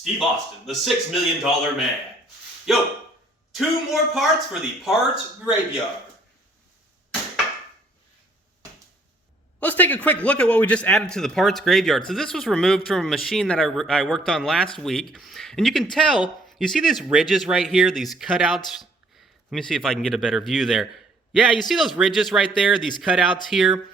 Steve Austin, the $6 million man. Yo, 2 more parts for the parts graveyard. Let's take a quick look at what we just added to the parts graveyard. So this was removed from a machine that I worked on last week. And you can tell, you see these ridges right here, these cutouts? Let me see if I can get a better view there. Yeah, you see those ridges right there, these cutouts here?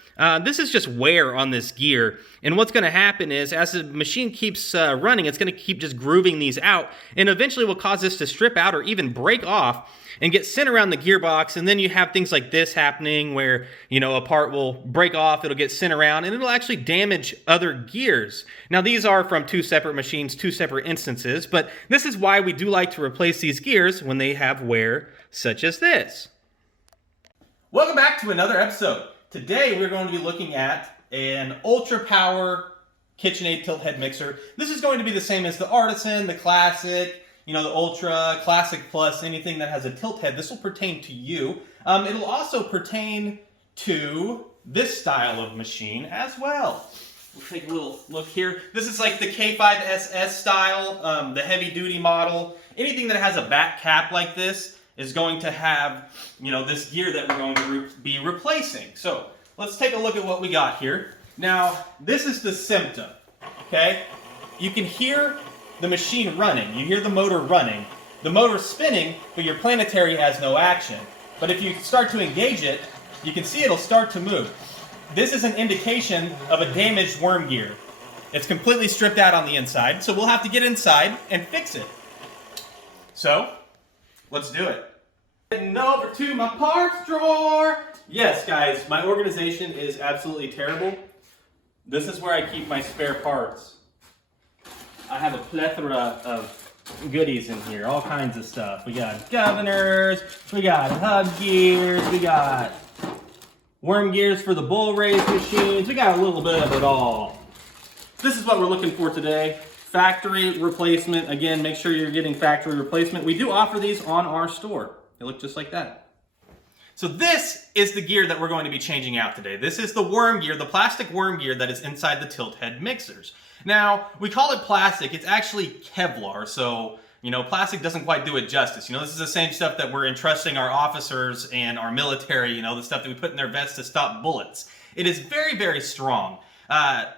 This is just wear on this gear. And what's going to happen is, as the machine keeps running, it's going to keep just grooving these out. And eventually will cause this to strip out or even break off and get sent around the gearbox. And then you have things like this happening where, you know, a part will break off, it'll get sent around, and it'll actually damage other gears. Now, these are from 2 separate machines, 2 separate instances, but this is why we do like to replace these gears when they have wear such as this. Welcome back to another episode. Today we're going to be looking at an ultra power Kitchenaid tilt head mixer. This is going to be the same as the Artisan, the Classic, you know, the Ultra, Classic Plus, anything that has a tilt head. This will pertain to you. It'll also pertain to this style of machine as well. We'll take a little look here. This is like the K5SS style, the heavy duty model. Anything that has a back cap like this is going to have, you know, this gear that we're going to be replacing. So let's take a look at what we got here. Now, this is the symptom, okay? You can hear the machine running. You hear the motor running. The motor's spinning, but your planetary has no action. But if you start to engage it, you can see it'll start to move. This is an indication of a damaged worm gear. It's completely stripped out on the inside, so we'll have to get inside and fix it. So, let's do it. Heading over to my parts drawer. Yes, guys, my organization is absolutely terrible. This is where I keep my spare parts. I have a plethora of goodies in here, all kinds of stuff. We got governors, we got hub gears, we got worm gears for the bull race machines. We got a little bit of it all. This is what we're looking for today. Factory replacement. Again, make sure you're getting factory replacement. We do offer these on our store. They look just like that. So this is the gear that we're going to be changing out today. This is the worm gear, the plastic worm gear that is inside the tilt head mixers. Now, we call it plastic. It's actually Kevlar, so, you know, plastic doesn't quite do it justice. You know, this is the same stuff that we're entrusting our officers and our military, you know, the stuff that we put in their vests to stop bullets. It is very, very strong.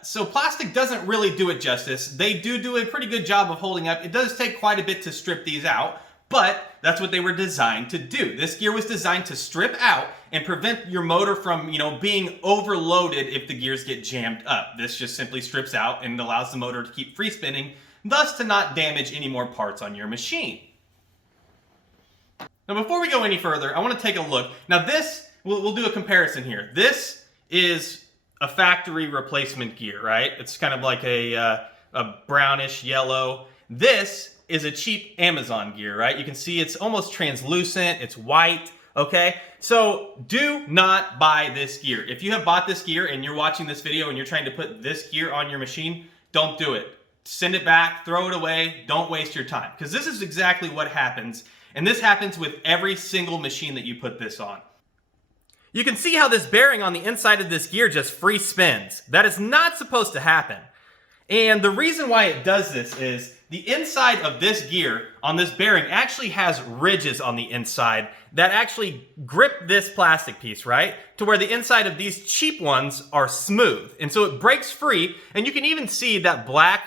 So plastic doesn't really do it justice. They do a pretty good job of holding up. It does take quite a bit to strip these out, but that's what they were designed to do. This gear was designed to strip out and prevent your motor from, you know, being overloaded if the gears get jammed up. This just simply strips out and allows the motor to keep free spinning, thus to not damage any more parts on your machine. Now, before we go any further, I want to take a look. Now this, we'll do a comparison here. This is a factory replacement gear, right? It's kind of like a brownish yellow. This is a cheap Amazon gear, right? You can see it's almost translucent, it's white, okay? So do not buy this gear. If you have bought this gear and you're watching this video and you're trying to put this gear on your machine, don't do it. Send it back, throw it away, don't waste your time. Because this is exactly what happens, and this happens with every single machine that you put this on. You can see how this bearing on the inside of this gear just free spins. That is not supposed to happen. And the reason why it does this is the inside of this gear on this bearing actually has ridges on the inside that actually grip this plastic piece, right? To where the inside of these cheap ones are smooth. And so it breaks free, and you can even see that black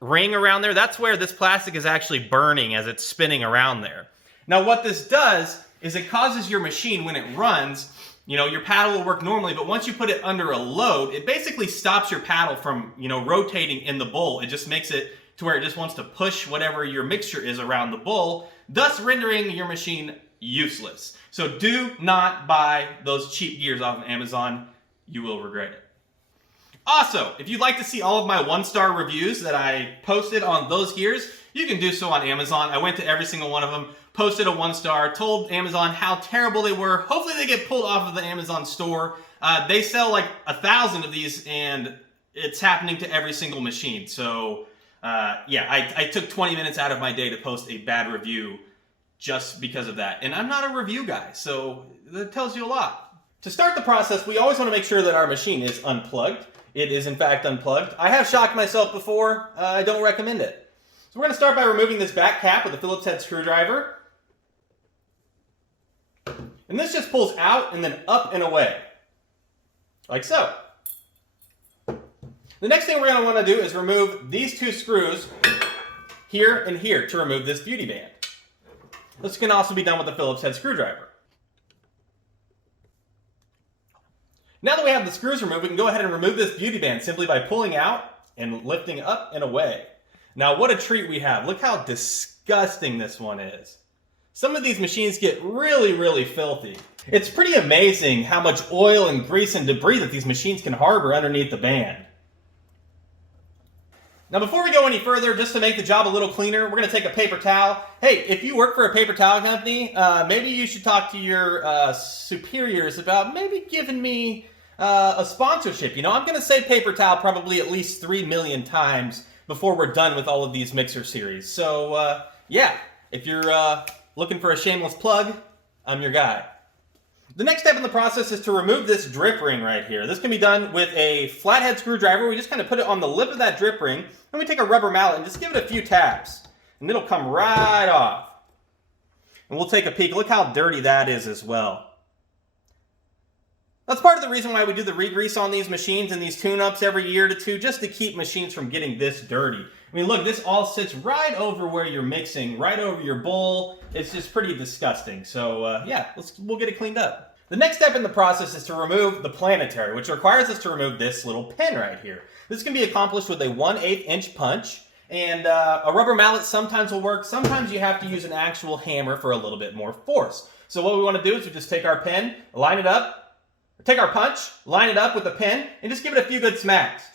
ring around there. That's where this plastic is actually burning as it's spinning around there. Now what this does is it causes your machine, when it runs, you know, your paddle will work normally, but once you put it under a load, it basically stops your paddle from, you know, rotating in the bowl. It just makes it to where it just wants to push whatever your mixture is around the bowl, thus rendering your machine useless. So do not buy those cheap gears off of Amazon. You will regret it. Also, if you'd like to see all of my 1-star reviews that I posted on those gears, you can do so on Amazon. I went to every single one of them, posted a 1-star, told Amazon how terrible they were. Hopefully they get pulled off of the Amazon store. They sell like 1,000 of these, and it's happening to every single machine. So yeah, I took 20 minutes out of my day to post a bad review just because of that. And I'm not a review guy, so that tells you a lot. To start the process, we always want to make sure that our machine is unplugged. It is in fact unplugged. I have shocked myself before. I don't recommend it. So we're going to start by removing this back cap with a Phillips head screwdriver. And this just pulls out and then up and away, like so. The next thing we're going to want to do is remove these two screws here and here to remove this beauty band. This can also be done with a Phillips head screwdriver. Now that we have the screws removed, we can go ahead and remove this beauty band simply by pulling out and lifting up and away. Now what a treat we have. Look how disgusting this one is. Some of these machines get really, really filthy. It's pretty amazing how much oil and grease and debris that these machines can harbor underneath the band. Now before we go any further, just to make the job a little cleaner, we're going to take a paper towel. Hey, if you work for a paper towel company, maybe you should talk to your superiors about maybe giving me a sponsorship. You know, I'm going to say paper towel probably at least 3 million times before we're done with all of these mixer series. So yeah, if you're looking for a shameless plug, I'm your guy. The next step in the process is to remove this drip ring right here. This can be done with a flathead screwdriver. We just kind of put it on the lip of that drip ring, and we take a rubber mallet and just give it a few taps, and it'll come right off. And we'll take a peek. Look how dirty that is as well. That's part of the reason why we do the re-grease on these machines and these tune-ups every year to two, just to keep machines from getting this dirty. I mean, look, this all sits right over where you're mixing, right over your bowl. It's just pretty disgusting. So yeah, we'll get it cleaned up. The next step in the process is to remove the planetary, which requires us to remove this little pin right here. This can be accomplished with a 1/8 inch punch, and a rubber mallet sometimes will work. Sometimes you have to use an actual hammer for a little bit more force. So what we want to do is we just take our pin, line it up, take our punch, line it up with the pin, and just give it a few good smacks.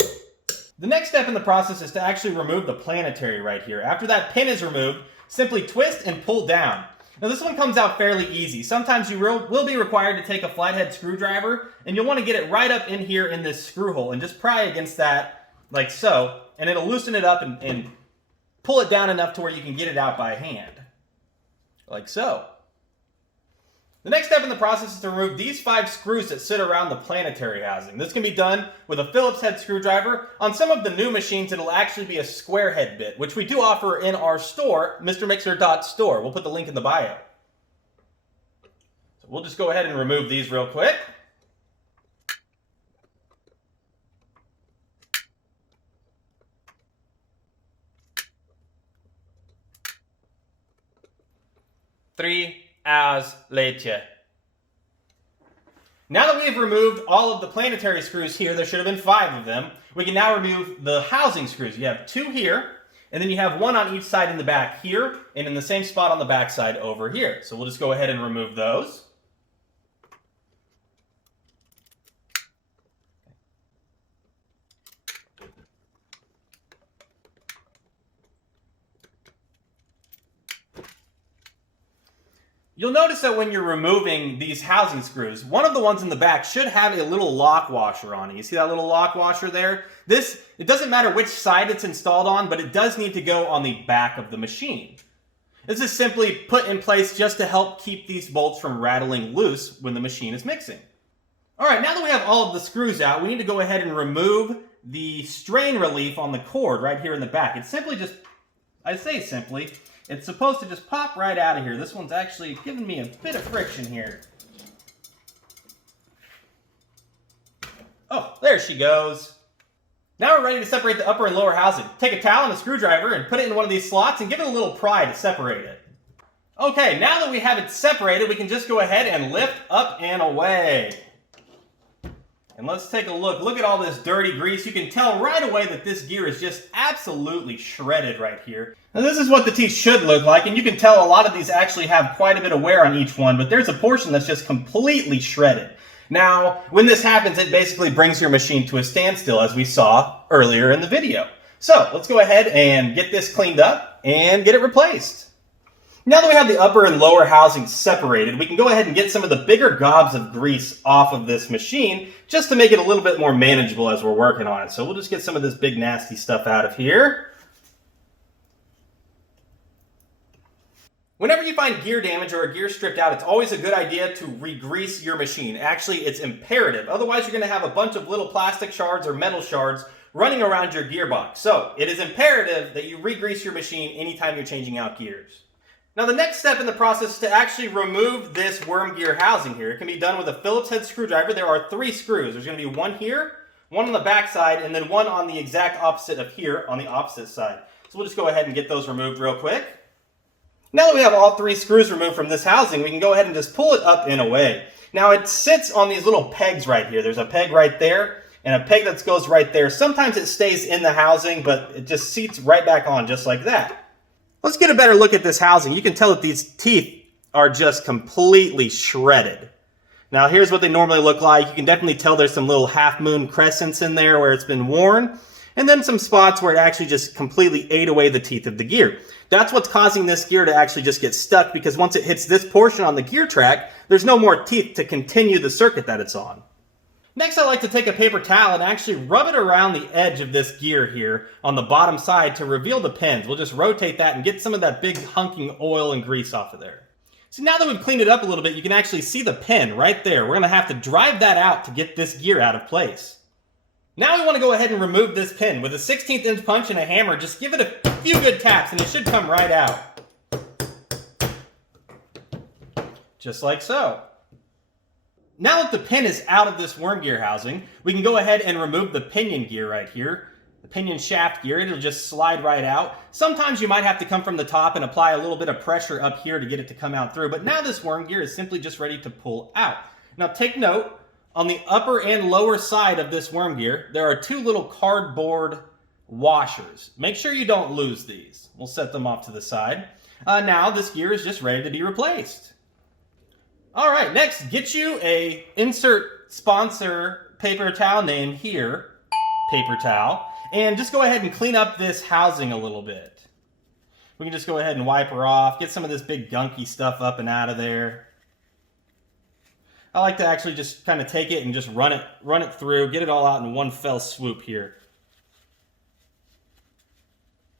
The next step in the process is to actually remove the planetary right here. After that pin is removed, simply twist and pull down. Now this one comes out fairly easy. Sometimes you will be required to take a flathead screwdriver, and you'll want to get it right up in here in this screw hole and just pry against that like so, and it'll loosen it up and pull it down enough to where you can get it out by hand, like so. The next step in the process is to remove these 5 screws that sit around the planetary housing. This can be done with a Phillips head screwdriver. On some of the new machines, it'll actually be a square head bit, which we do offer in our store, mrmixer.store. We'll put the link in the bio. So we'll just go ahead and remove these real quick. Three hours later. Now that we have removed all of the planetary screws here, there should have been 5 of them, we can now remove the housing screws. You have 2 here, and then you have 1 on each side in the back here, and in the same spot on the back side over here. So we'll just go ahead and remove those. You'll notice that when you're removing these housing screws, one of the ones in the back should have a little lock washer on it. You see that little lock washer there? It doesn't matter which side it's installed on, but it does need to go on the back of the machine. This is simply put in place just to help keep these bolts from rattling loose when the machine is mixing. Alright, now that we have all of the screws out, we need to go ahead and remove the strain relief on the cord right here in the back. It's simply just, I say simply, it's supposed to just pop right out of here. This one's actually giving me a bit of friction here. Oh, there she goes. Now we're ready to separate the upper and lower housing. Take a towel and a screwdriver and put it in one of these slots and give it a little pry to separate it. Okay, now that we have it separated, we can just go ahead and lift up and away. And let's take a look. Look at all this dirty grease. You can tell right away that this gear is just absolutely shredded right here. Now this is what the teeth should look like, and you can tell a lot of these actually have quite a bit of wear on each one, but there's a portion that's just completely shredded. Now, when this happens, it basically brings your machine to a standstill, as we saw earlier in the video. So, let's go ahead and get this cleaned up and get it replaced. Now that we have the upper and lower housings separated, we can go ahead and get some of the bigger gobs of grease off of this machine just to make it a little bit more manageable as we're working on it. So we'll just get some of this big nasty stuff out of here. Whenever you find gear damage or a gear stripped out, it's always a good idea to re-grease your machine. Actually, it's imperative. Otherwise, you're going to have a bunch of little plastic shards or metal shards running around your gearbox. So it is imperative that you re-grease your machine anytime you're changing out gears. Now the next step in the process is to actually remove this worm gear housing here. It can be done with a Phillips head screwdriver. There are 3 screws. There's going to be one here, one on the back side, and then one on the exact opposite of here on the opposite side. So we'll just go ahead and get those removed real quick. Now that we have all 3 screws removed from this housing, we can go ahead and just pull it up and away. Now it sits on these little pegs right here. There's a peg right there and a peg that goes right there. Sometimes it stays in the housing, but it just seats right back on just like that. Let's get a better look at this housing. You can tell that these teeth are just completely shredded. Now here's what they normally look like. You can definitely tell there's some little half moon crescents in there where it's been worn, and then some spots where it actually just completely ate away the teeth of the gear. That's what's causing this gear to actually just get stuck, because once it hits this portion on the gear track, there's no more teeth to continue the circuit that it's on. Next, I like to take a paper towel and actually rub it around the edge of this gear here on the bottom side to reveal the pins. We'll just rotate that and get some of that big hunking oil and grease off of there. So now that we've cleaned it up a little bit, you can actually see the pin right there. We're going to have to drive that out to get this gear out of place. Now we want to go ahead and remove this pin. With a 16th inch punch and a hammer, just give it a few good taps and it should come right out. Just like so. Now that the pin is out of this worm gear housing, we can go ahead and remove the pinion gear right here. The pinion shaft gear, it'll just slide right out. Sometimes you might have to come from the top and apply a little bit of pressure up here to get it to come out through, but now this worm gear is simply just ready to pull out. Now take note, on the upper and lower side of this worm gear, there are 2 little cardboard washers. Make sure you don't lose these. We'll set them off to the side. Now this gear is just ready to be replaced. All right, next, get you a insert sponsor paper towel name here, paper towel, and just go ahead and clean up this housing a little bit. We can just go ahead and wipe her off, get some of this big gunky stuff up and out of there. I like to actually just kind of take it and just run it through, get it all out in one fell swoop here.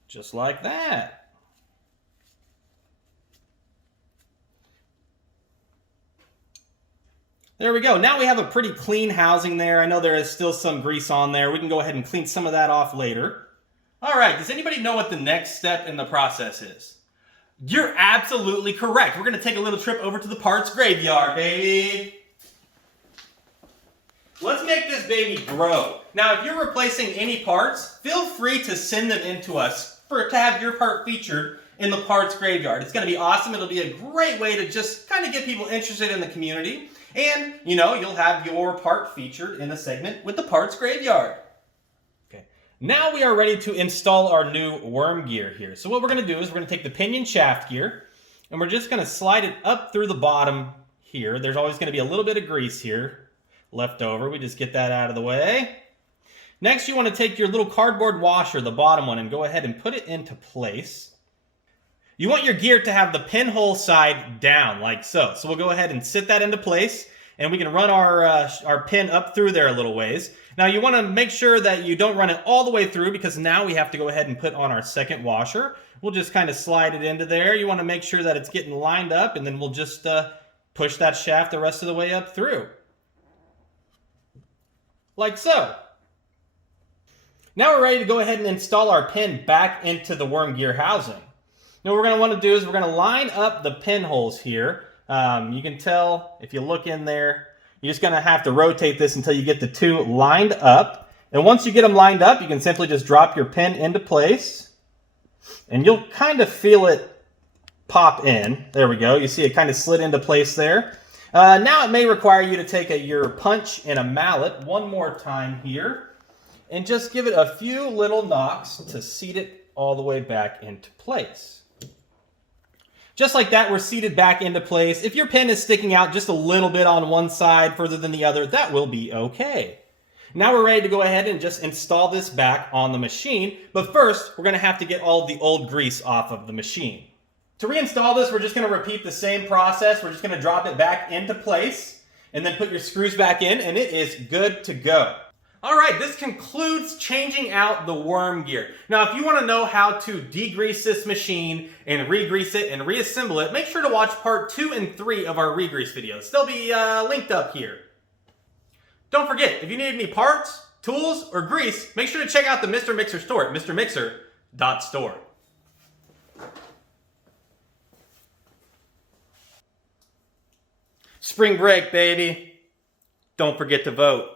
Just like that. There we go. Now we have a pretty clean housing there. I know there is still some grease on there. We can go ahead and clean some of that off later. All right, does anybody know what the next step in the process is? You're absolutely correct. We're going to take a little trip over to the parts graveyard, baby. Let's make this baby grow. Now, if you're replacing any parts, feel free to send them in to us to have your part featured in the parts graveyard. It's going to be awesome. It'll be a great way to just kind of get people interested in the community. And, you know, you'll have your part featured in a segment with the parts graveyard. Okay. Now we are ready to install our new worm gear here. So what we're going to do is we're going to take the pinion shaft gear and we're just going to slide it up through the bottom here. There's always going to be a little bit of grease here left over. We just get that out of the way. Next, you want to take your little cardboard washer, the bottom one, and go ahead and put it into place. You want your gear to have the pinhole side down, like so. So we'll go ahead and sit that into place, and we can run our pin up through there a little ways. Now you want to make sure that you don't run it all the way through, because now we have to go ahead and put on our second washer. We'll just kind of slide it into there. You want to make sure that it's getting lined up, and then we'll just push that shaft the rest of the way up through. Like so. Now we're ready to go ahead and install our pin back into the worm gear housing. Now what we're going to want to do is we're going to line up the pinholes here. You can tell if you look in there, you're just going to have to rotate this until you get the 2 lined up. And once you get them lined up, you can simply just drop your pin into place. And you'll kind of feel it pop in. There we go. You see it kind of slid into place there. Now it may require you to take your punch and a mallet one more time here. And just give it a few little knocks to seat it all the way back into place. Just like that, we're seated back into place. If your pin is sticking out just a little bit on one side further than the other, that will be okay. Now we're ready to go ahead and just install this back on the machine. But first, we're going to have to get all of the old grease off of the machine. To reinstall this, we're just going to repeat the same process. We're just going to drop it back into place and then put your screws back in, and it is good to go. All right, this concludes changing out the worm gear. Now, if you want to know how to degrease this machine and re-grease it and reassemble it, make sure to watch part 2 and 3 of our re-grease videos. They'll be linked up here. Don't forget, if you need any parts, tools, or grease, make sure to check out the Mr. Mixer store at mrmixer.store. Spring break, baby. Don't forget to vote.